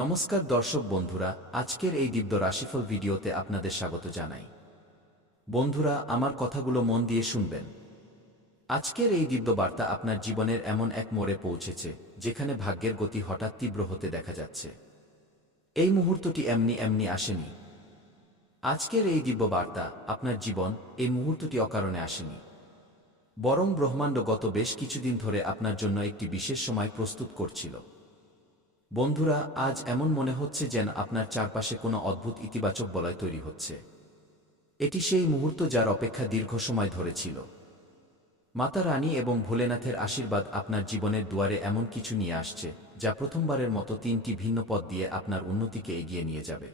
নমস্কার দর্শক বন্ধুরা, আজকের এই দিব্য রাশিফল ভিডিওতে আপনাদের স্বাগত জানাই। বন্ধুরা, আমার কথাগুলো মন দিয়ে শুনবেন। আজকের এই দিব্য বার্তা আপনার জীবনের এমন এক মোড়ে পৌঁছেছে যেখানে ভাগ্যের গতি হঠাৎ তীব্র হতে দেখা যাচ্ছে। এই মুহূর্তটি এমনি এমনি আসেনি। আজকের এই দিব্য বার্তা আপনার জীবন এই মুহূর্তটি অকারণে আসেনি, বরং ব্রহ্মাণ্ড গত বেশ কিছুদিন ধরে আপনার জন্য একটি বিশেষ সময় প্রস্তুত করছিল। বন্ধুরা, আজ এমন মনে হচ্ছে যেন আপনার চারপাশে কোনো অদ্ভুত ইতিবাচক বলয় তৈরি হচ্ছে। এটি সেই মুহূর্ত যার অপেক্ষা দীর্ঘ সময় ধরে ছিল। মাতা রানী এবং ভোলেনাথের আশীর্বাদ আপনার জীবনের দুয়ারে এমন কিছু নিয়ে আসছে যা প্রথমবারের মতো তিনটি ভিন্ন পথ দিয়ে আপনার উন্নতিকে এগিয়ে নিয়ে যাবে।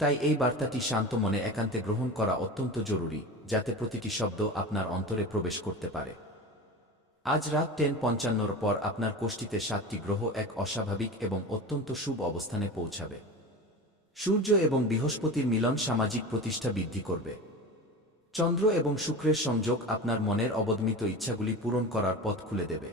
তাই এই বার্তাটি শান্ত মনে একান্তে গ্রহণ করা অত্যন্ত জরুরি, যাতে প্রতিটি শব্দ আপনার অন্তরে প্রবেশ করতে পারে। আজ রাত 10:55 পর আপনার কোষ্ঠীতে 7টি গ্রহ এক অস্বাভাবিক এবং অত্যন্ত শুভ অবস্থানে পৌঁছাবে। সূর্য এবং বৃহস্পতির মিলন সামাজিক প্রতিষ্ঠা বৃদ্ধি করবে। চন্দ্র এবং শুক্রের সংযোগ আপনার মনের অবদমিত ইচ্ছাগুলি পূরণ করার পথ খুলে দেবে।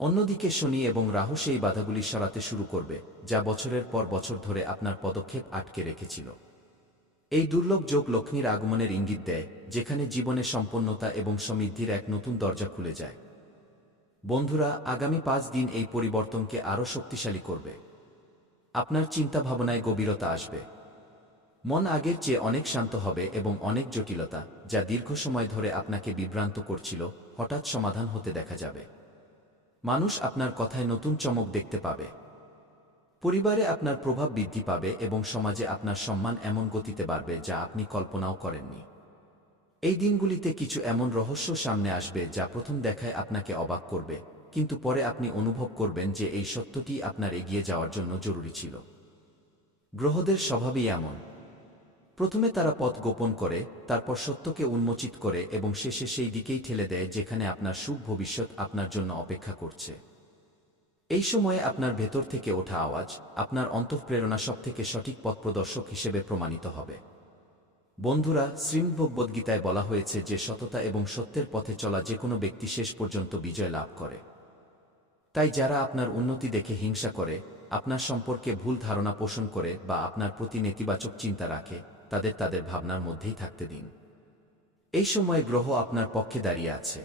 অন্যদিকে শনি এবং রাহু সেই বাধাগুলি সরাতে শুরু করবে যা বছরের পর বছর ধরে আপনার পদক্ষেপ আটকে রেখেছিল। এই দুর্লভ যোগ লক্ষ্মীর আগমনের ইঙ্গিত দেয়, যেখানে জীবনে সম্পন্নতা এবং সমৃদ্ধির এক নতুন দরজা খুলে যায়। বন্ধুরা, আগামী 5 দিন এই পরিবর্তনকে আরও শক্তিশালী করবে। আপনার চিন্তাভাবনায় গভীরতা আসবে। মন আগের চেয়ে অনেক শান্ত হবে এবং অনেক জটিলতা, যা দীর্ঘ সময় ধরে আপনাকে বিভ্রান্ত করছিল, হঠাৎ সমাধান হতে দেখা যাবে। মানুষ আপনার কথায় নতুন চমক দেখতে পাবে। পরিবারে আপনার প্রভাব বৃদ্ধি পাবে এবং সমাজে আপনার সম্মান এমন গতিতে বাড়বে যা আপনি কল্পনাও করেননি। এই দিনগুলিতে কিছু এমন রহস্য সামনে আসবে যা প্রথম দেখায় আপনাকে অবাক করবে, কিন্তু পরে আপনি অনুভব করবেন যে এই সত্যটি আপনার এগিয়ে যাওয়ার জন্য জরুরি ছিল। গ্রহদের স্বভাবই এমন। প্রথমে তারা পথ গোপন করে, তারপর সত্যকে উন্মোচিত করে এবং শেষে সেই দিকেই ঠেলে দেয় যেখানে আপনার শুভ ভবিষ্যৎ আপনার জন্য অপেক্ষা করছে। এই সময়ে আপনার ভেতর থেকে ওঠা আওয়াজ, আপনার অন্তঃপ্রেরণা সবথেকে সঠিক পথপ্রদর্শক হিসেবে প্রমাণিত হবে। বন্ধুরা, শ্রীমদ্ভগবদ্গীতায় বলা হয়েছে যে সততা এবং সত্যের পথে চলা যে কোনো ব্যক্তি শেষ পর্যন্ত বিজয় লাভ করে। তাই যারা আপনার উন্নতি দেখে হিংসা করে, আপনার সম্পর্কে ভুল ধারণা পোষণ করে বা আপনার প্রতি নেতিবাচক চিন্তা রাখে, তাদের ভাবনার মধ্যেই থাকতে দিন। এই সময় গ্রহ আপনার পক্ষে দাঁড়িয়ে আছে।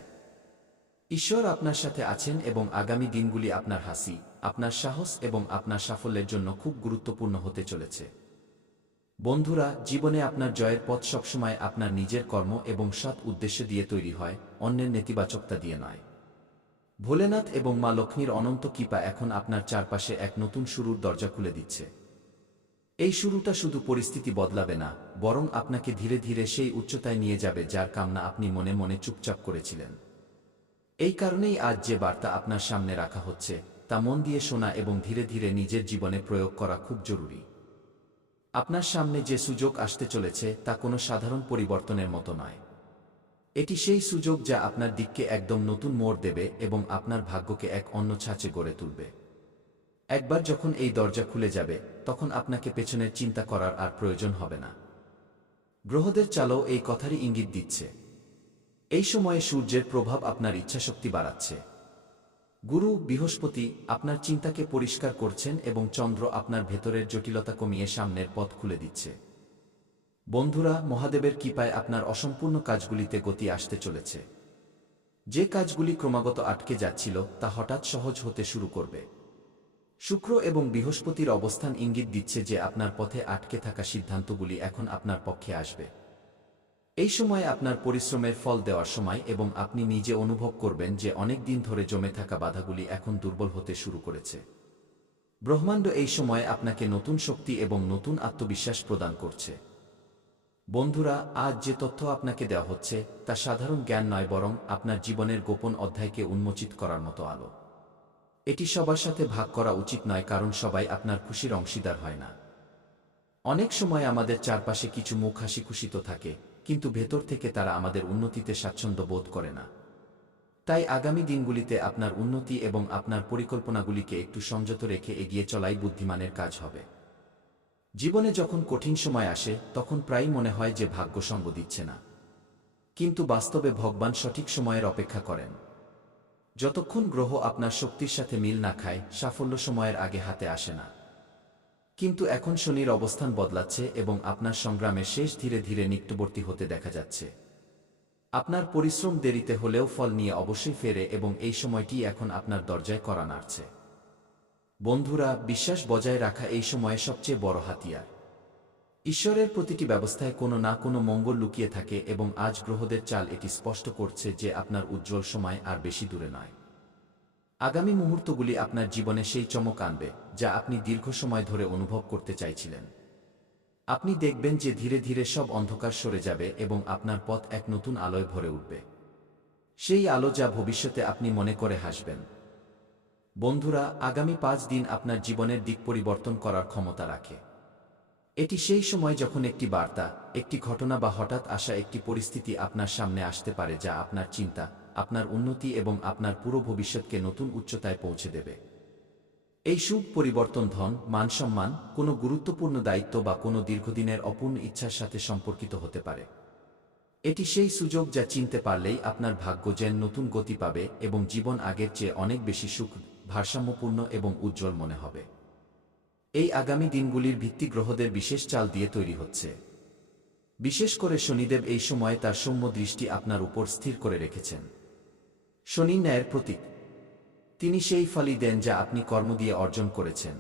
ঈশ্বর আপনার সাথে আছেন এবং আগামী দিনগুলি আপনার হাসি, আপনার সাহস এবং আপনার সাফল্যের জন্য খুব গুরুত্বপূর্ণ হতে চলেছে। বন্ধুরা, জীবনে আপনার জয়ের পথ সবসময় আপনার নিজের কর্ম এবং সৎ উদ্দেশ্য দিয়ে তৈরি হয়, অন্যের নেতিবাচকতা দিয়ে নয়। ভোলেনাথ এবং মা লক্ষ্মীর অনন্ত কৃপা এখন আপনার চারপাশে এক নতুন শুরুর দরজা খুলে দিচ্ছে। এই শুরুটা শুধু পরিস্থিতি বদলাবে না, বরং আপনাকে ধীরে ধীরে সেই উচ্চতায় নিয়ে যাবে যার কামনা আপনি মনে মনে চুপচাপ করেছিলেন। এই কারণেই আজ যে বার্তা আপনার সামনে রাখা হচ্ছে তা মন দিয়ে শোনা এবং ধীরে ধীরে নিজের জীবনে প্রয়োগ করা খুব জরুরি। আপনার সামনে যে সুযোগ আসতে চলেছে তা কোনো সাধারণ পরিবর্তনের মতো নয়। এটি সেই সুযোগ যা আপনার দিককে একদম নতুন মোড় দেবে এবং আপনার ভাগ্যকে এক অন্য ছাঁচে গড়ে তুলবে। একবার যখন এই দরজা খুলে যাবে, তখন আপনাকে পেছনের চিন্তা করার আর প্রয়োজন হবে না। গ্রহদের চালও এই কথারই ইঙ্গিত দিচ্ছে। এই সময়ে সূর্যের প্রভাব আপনার ইচ্ছাশক্তি বাড়াচ্ছে। গুরু, বৃহস্পতি আপনার চিন্তাকে পরিষ্কার করছেন এবং চন্দ্র আপনার ভেতরের জটিলতা কমিয়ে সামনের পথ খুলে দিচ্ছে। বন্ধুরা, মহাদেবের কৃপায় আপনার অসম্পূর্ণ কাজগুলিতে গতি আসতে চলেছে। যে কাজগুলি ক্রমাগত আটকে যাচ্ছিল তা হঠাৎ সহজ হতে শুরু করবে। শুক্র এবং বৃহস্পতির অবস্থান ইঙ্গিত দিচ্ছে যে আপনার পথে আটকে থাকা সিদ্ধান্তগুলি এখন আপনার পক্ষে আসবে। এই সময় আপনার পরিশ্রমের ফল দেওয়ার সময় এবং আপনি নিজে অনুভব করবেন যে অনেক দিন ধরে জমে থাকা বাধাগুলি এখন দুর্বল হতে শুরু করেছে। ব্রহ্মাণ্ড এই সময় আপনাকে নতুন শক্তি এবং নতুন আত্মবিশ্বাস প্রদান করছে। বন্ধুরা, আজ যে তথ্য আপনাকে দেওয়া হচ্ছে তা সাধারণ জ্ঞান নয়, বরং আপনার জীবনের গোপন অধ্যায়কে উন্মোচিত করার মতো আলো। এটি সবার সাথে ভাগ করা উচিত নয়, কারণ সবাই আপনার খুশির অংশীদার হয় না। অনেক সময় আমাদের চারপাশে কিছু মুখ হাসি খুশিত থাকে, কিন্তু ভেতর থেকে তারা আমাদের উন্নতিতে স্বাচ্ছন্দ্য বোধ করে না। তাই আগামী দিনগুলিতে আপনার উন্নতি এবং আপনার পরিকল্পনাগুলিকে একটু সংযত রেখে এগিয়ে চলাই বুদ্ধিমানের কাজ হবে। জীবনে যখন কঠিন সময় আসে তখন প্রায়ই মনে হয় যে ভাগ্য সঙ্গ দিচ্ছে না, কিন্তু বাস্তবে ভগবান সঠিক সময়ের অপেক্ষা করেন। যতক্ষণ গ্রহ আপনার শক্তির সাথে মিল না খায়, সাফল্য সময়ের আগে হাতে আসে না। কিন্তু এখন শনির অবস্থান বদলাচ্ছে এবং আপনার সংগ্রামের শেষ ধীরে ধীরে নিকটবর্তী হতে দেখা যাচ্ছে। আপনার পরিশ্রম দেরিতে হলেও ফল নিয়ে অবশ্যই ফেরে এবং এই সময়টি এখন আপনার দরজায় কড়া নাড়ছে। বন্ধুরা, বিশ্বাস বজায় রাখা এই সময়ে সবচেয়ে বড় হাতিয়ার। ঈশ্বরের প্রতিটি ব্যবস্থায় কোনো না কোনো মঙ্গল লুকিয়ে থাকে এবং আজ গ্রহদের চাল এটি স্পষ্ট করছে যে আপনার উজ্জ্বল সময় আর বেশি দূরে নয়। আগামী মুহূর্তগুলি আপনার জীবনে সেই চমক আনবে যা আপনি দীর্ঘ সময় ধরে অনুভব করতে চাইছিলেন। আপনি দেখবেন যে ধীরে ধীরে সব অন্ধকার সরে যাবে এবং আপনার পথ এক নতুন আলোয় ভরে উঠবে। সেই আলো যা ভবিষ্যতে আপনি মনে করে হাসবেন। বন্ধুরা, আগামী 5 দিন আপনার জীবনের দিক পরিবর্তন করার ক্ষমতা রাখে। এটি সেই সময় যখন একটি বার্তা, একটি ঘটনা বা হঠাৎ আসা একটি পরিস্থিতি আপনার সামনে আসতে পারে যা আপনার চিন্তা, আপনার উন্নতি এবং আপনার পুরো ভবিষ্যৎকে নতুন উচ্চতায় পৌঁছে দেবে। এই শুভ পরিবর্তন ধন, মান-সম্মান, কোনো গুরুত্বপূর্ণ দায়িত্ব বা কোনো দীর্ঘদিনের অপূর্ণ ইচ্ছার সাথে সম্পর্কিত হতে পারে। এটি সেই সুযোগ যা চিনতে পারলেই আপনার ভাগ্য যেন নতুন গতি পাবে এবং জীবন আগের চেয়ে অনেক বেশি সুখ, ভারসাম্যপূর্ণ এবং উজ্জ্বল মনে হবে। এই আগামী দিনগুলির ভিত্তি গ্রহদের বিশেষ চাল দিয়ে তৈরি হচ্ছে। বিশেষ করে শনিদেব এই সময়ে তার সৌম্য দৃষ্টি আপনার উপর স্থির করে রেখেছেন। শনি ন্যায়ের প্রতীক। তিনি সেই ফলই দেন যা আপনি কর্ম দিয়ে অর্জন করেছেন।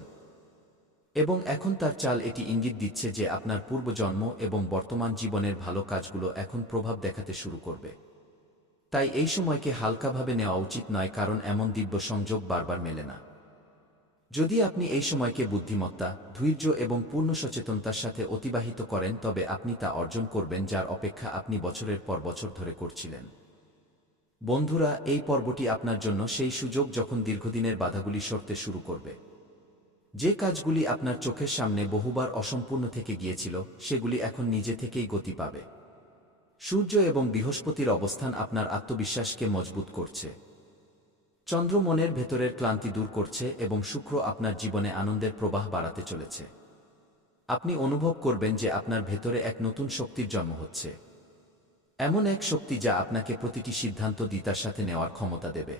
এবং এখন তার চাল এটি ইঙ্গিত দিচ্ছে যে আপনার পূর্বজন্ম এবং বর্তমান জীবনের ভালো কাজগুলো এখন প্রভাব দেখাতে শুরু করবে। তাই এই সময়কে হালকাভাবে নেওয়া উচিত নয়, কারণ এমন দিব্য সংযোগ বারবার মেলে না। যদি আপনি এই সময়কে বুদ্ধিমত্তা, ধৈর্য এবং পূর্ণ সচেতনতার সাথে অতিবাহিত করেন তবে আপনি তা অর্জন করবেন যার অপেক্ষা আপনি বছরের পর বছর ধরে করছিলেন। বন্ধুরা, এই পর্বটি আপনার জন্য সেই সুযোগ যখন দীর্ঘদিনের বাধাগুলি সরতে শুরু করবে। যে কাজগুলি আপনার চোখের সামনে বহুবার অসম্পূর্ণ থেকে গিয়েছিল সেগুলি এখন নিজে থেকেই গতি পাবে। সূর্য এবং বৃহস্পতির অবস্থান আপনার আত্মবিশ্বাসকে মজবুত করছে। চন্দ্র মনের ভেতরের ক্লান্তি দূর করছে এবং শুক্র আপনার জীবনে আনন্দের প্রবাহ বাড়াতে চলেছে। আপনি অনুভব করবেন যে আপনার ভেতরে এক নতুন শক্তির জন্ম হচ্ছে। এমন এক শক্তি যা আপনাকে প্রতিটি সিদ্ধান্ত দ্বিতার সাথে নেওয়ার ক্ষমতা দেবে।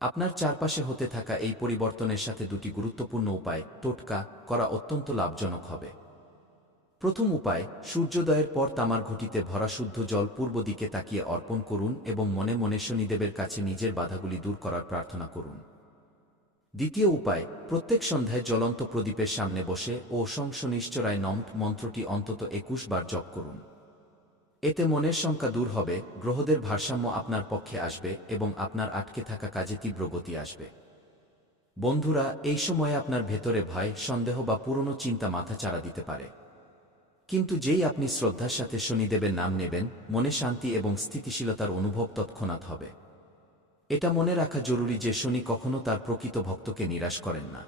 আপনার চারপাশে হতে থাকা এই পরিবর্তনের সাথে দুটি গুরুত্বপূর্ণ উপায় টোটকা করা অত্যন্ত লাভজনক হবে। প্রথম উপায়, সূর্যোদয়ের পর তামার ঘটিতে ভরা শুদ্ধ জল পূর্ব দিকে তাকিয়ে অর্পণ করুন এবং মনে মনে শনিদেবের কাছে নিজের বাধাগুলি দূর করার প্রার্থনা করুন। দ্বিতীয় উপায়, প্রত্যেক সন্ধ্যায় জ্বলন্ত প্রদীপের সামনে বসে ও শং শনিশ্চরায় নমঃ মন্ত্রটি অন্তত 21 বার জপ করুন। এতে মনের শঙ্কা দূর হবে, গ্রহদের ভারসাম্য আপনার পক্ষে আসবে এবং আপনার আটকে থাকা কাজে তীব্র গতি আসবে। বন্ধুরা, এই সময়ে আপনার ভেতরে ভয়, সন্দেহ বা পুরনো চিন্তা মাথাচাড়া দিতে পারে। কিন্তু যেই আপনি শ্রদ্ধার সাথে শনিদেবের নাম নেবেন, মনে শান্তি এবং স্থিতিশীলতার অনুভব তৎক্ষণাৎ হবে। এটা মনে রাখা জরুরি যে শনি কখনো তার প্রকৃত ভক্তকে নিরাশ করেন না।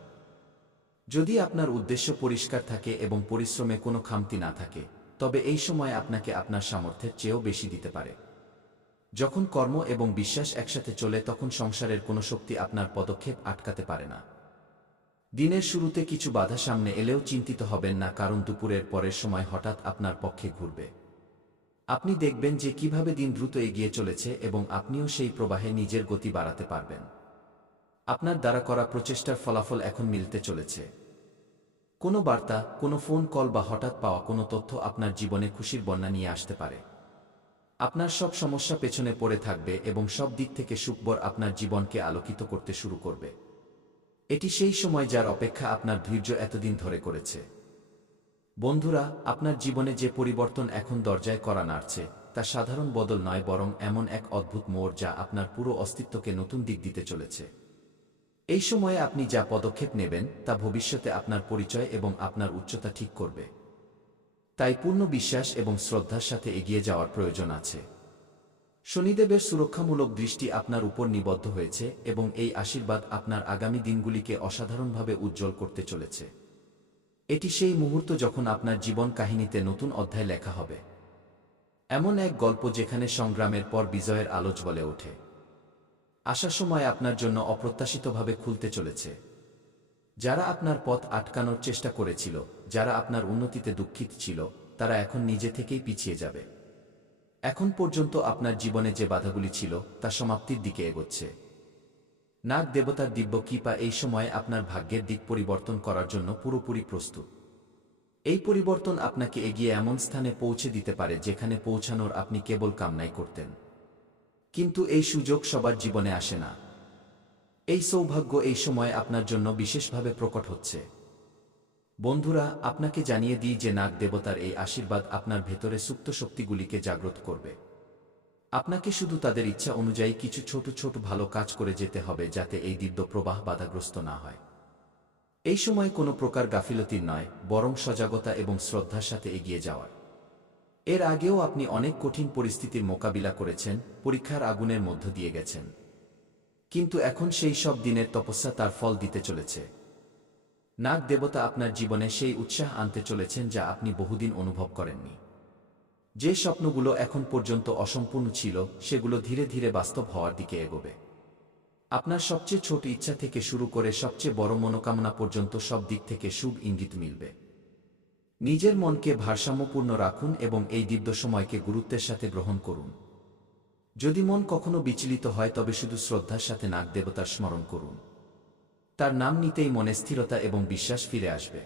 যদি আপনার উদ্দেশ্য পরিষ্কার থাকে এবং পরিশ্রমে কোনো খামতি না থাকে, তবে এই সময় আপনাকে আপনার সামর্থ্যের চেয়েও বেশি দিতে পারে। যখন কর্ম এবং বিশ্বাস একসাথে চলে তখন সংসারের কোনো শক্তি আপনার পদক্ষেপ আটকাতে পারে না। দিনের শুরুতে কিছু বাধা সামনে এলেও চিন্তিত হবেন না, কারণ দুপুরের পরের সময় হঠাৎ আপনার পক্ষে ঘুরবে। আপনি দেখবেন যে কিভাবে দিন দ্রুত এগিয়ে চলেছে এবং আপনিও সেই প্রবাহে নিজের গতি বাড়াতে পারবেন। আপনার দ্বারা করা প্রচেষ্টার ফলাফল এখন মিলতে চলেছে। কোনো বার্তা, কোনো ফোন কল বা হঠাৎ পাওয়া কোনো তথ্য আপনার জীবনে খুশির বন্যা নিয়ে আসতে পারে। আপনার সব সমস্যা পেছনে পড়ে থাকবে এবং সব দিক থেকে সুখবর আপনার জীবনকে আলোকিত করতে শুরু করবে। এটি সেই সময় যার অপেক্ষা আপনার ধৈর্য এতদিন ধরে করেছে। বন্ধুরা, আপনার জীবনে যে পরিবর্তন এখন দরজায় কড়া নাড়ছে তা সাধারণ বদল নয়, বরং এমন এক অদ্ভুত মোড় যা আপনার পুরো অস্তিত্বকে নতুন দিক দিতে চলেছে। এই সময়ে আপনি যা পদক্ষেপ নেবেন তা ভবিষ্যতে আপনার পরিচয় এবং আপনার উচ্চতা ঠিক করবে। তাই পূর্ণ বিশ্বাস এবং শ্রদ্ধার সাথে এগিয়ে যাওয়ার প্রয়োজন আছে। শনিদেবের সুরক্ষামূলক দৃষ্টি আপনার উপর নিবদ্ধ হয়েছে এবং এই আশীর্বাদ আপনার আগামী দিনগুলিকে অসাধারণভাবে উজ্জ্বল করতে চলেছে। এটি সেই মুহূর্ত যখন আপনার জীবন কাহিনীতে নতুন অধ্যায় লেখা হবে। এমন এক গল্প যেখানে সংগ্রামের পর বিজয়ের আলো জ্বলে ওঠে। আসার সময় আপনার জন্য অপ্রত্যাশিতভাবে খুলতে চলেছে। যারা আপনার পথ আটকানোর চেষ্টা করেছিল, যারা আপনার উন্নতিতে দুঃখিত ছিল, তারা এখন নিজে থেকেই পিছিয়ে যাবে। এখন পর্যন্ত আপনার জীবনে যে বাধাগুলি ছিল তা সমাপ্তির দিকে এগোচ্ছে। নাগ দেবতার দিব্য কৃপা এই সময়ে আপনার ভাগ্যের দিক পরিবর্তন করার জন্য পুরোপুরি প্রস্তুত। এই পরিবর্তন আপনাকে এগিয়ে এমন স্থানে পৌঁছে দিতে পারে যেখানে পৌঁছানোর আপনি কেবল কামনাই করতেন। কিন্তু এই সুযোগ সবার জীবনে আসে না। এই সৌভাগ্য এই সময়ে আপনার জন্য বিশেষভাবে প্রকট হচ্ছে। বন্ধুরা, আপনাকে জানিয়ে দিই যে নাগ দেবতার এই আশীর্বাদ আপনার ভেতরে সুপ্ত শক্তিগুলিকে জাগ্রত করবে। আপনাকে শুধু তাদের ইচ্ছা অনুযায়ী কিছু ছোট ছোট ভালো কাজ করে যেতে হবে যাতে এই দিব্য প্রবাহ বাধাগ্রস্ত না হয়। এই সময় কোনো প্রকার গাফিলতির নয়, বরং সজাগতা এবং শ্রদ্ধার সাথে এগিয়ে যাওয়ার। এর আগেও আপনি অনেক কঠিন পরিস্থিতির মোকাবিলা করেছেন, পরীক্ষার আগুনের মধ্য দিয়ে গেছেন। কিন্তু এখন সেই সব দিনের তপস্যা তার ফল দিতে চলেছে। নাগ দেবতা আপনার জীবনে সেই উৎসাহ আনতে চলেছেন যা আপনি বহুদিন অনুভব করেননি। যে স্বপ্নগুলো এখন পর্যন্ত অসম্পূর্ণ ছিল সেগুলো ধীরে ধীরে বাস্তব হওয়ার দিকে এগোবে। আপনার সবচেয়ে ছোট ইচ্ছা থেকে শুরু করে সবচেয়ে বড় মনোকামনা পর্যন্ত সব দিক থেকে শুভ ইঙ্গিত মিলবে। নিজের মনকে ভারসাম্যপূর্ণ রাখুন এবং এই দিব্য সময়কে গুরুত্বের সাথে গ্রহণ করুন। যদি মন কখনো বিচলিত হয় তবে শুধু শ্রদ্ধার সাথে নাগ দেবতার স্মরণ করুন। তার নাম নিতেই মনে স্থিরতা এবং বিশ্বাস ফিরে আসবে।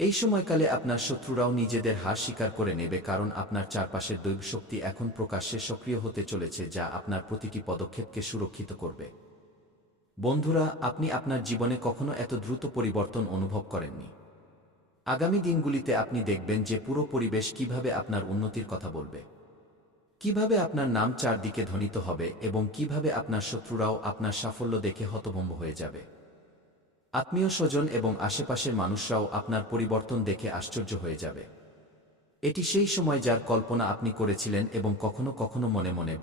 এই সময়কালে আপনার শত্রুরাও নিজেদের হার স্বীকার করে নেবে, কারণ আপনার চারপাশের দৈব শক্তি এখন প্রকাশ্যে সক্রিয় হতে চলেছে যা আপনার প্রতিটি পদক্ষেপকে সুরক্ষিত করবে। বন্ধুরা, আপনি আপনার জীবনে কখনো এত দ্রুত পরিবর্তন অনুভব করেননি। আগামী দিনগুলিতে আপনি দেখবেন যে পুরো পরিবেশ কিভাবে আপনার উন্নতির কথা বলবে, কিভাবে আপনার নাম চারদিকে ধ্বনিত হবে এবং কিভাবে আপনার শত্রুরাও আপনার সাফল্য দেখে হতভম্ব হয়ে যাবে। আত্মীয় স্বজন এবং আশেপাশের মানুষরাও আপনার পরিবর্তন দেখে আশ্চর্য হয়ে যাবে। এটি সেই সময় যার কল্পনা আপনি করেছিলেন এবং কখনো কখনো মনে মনে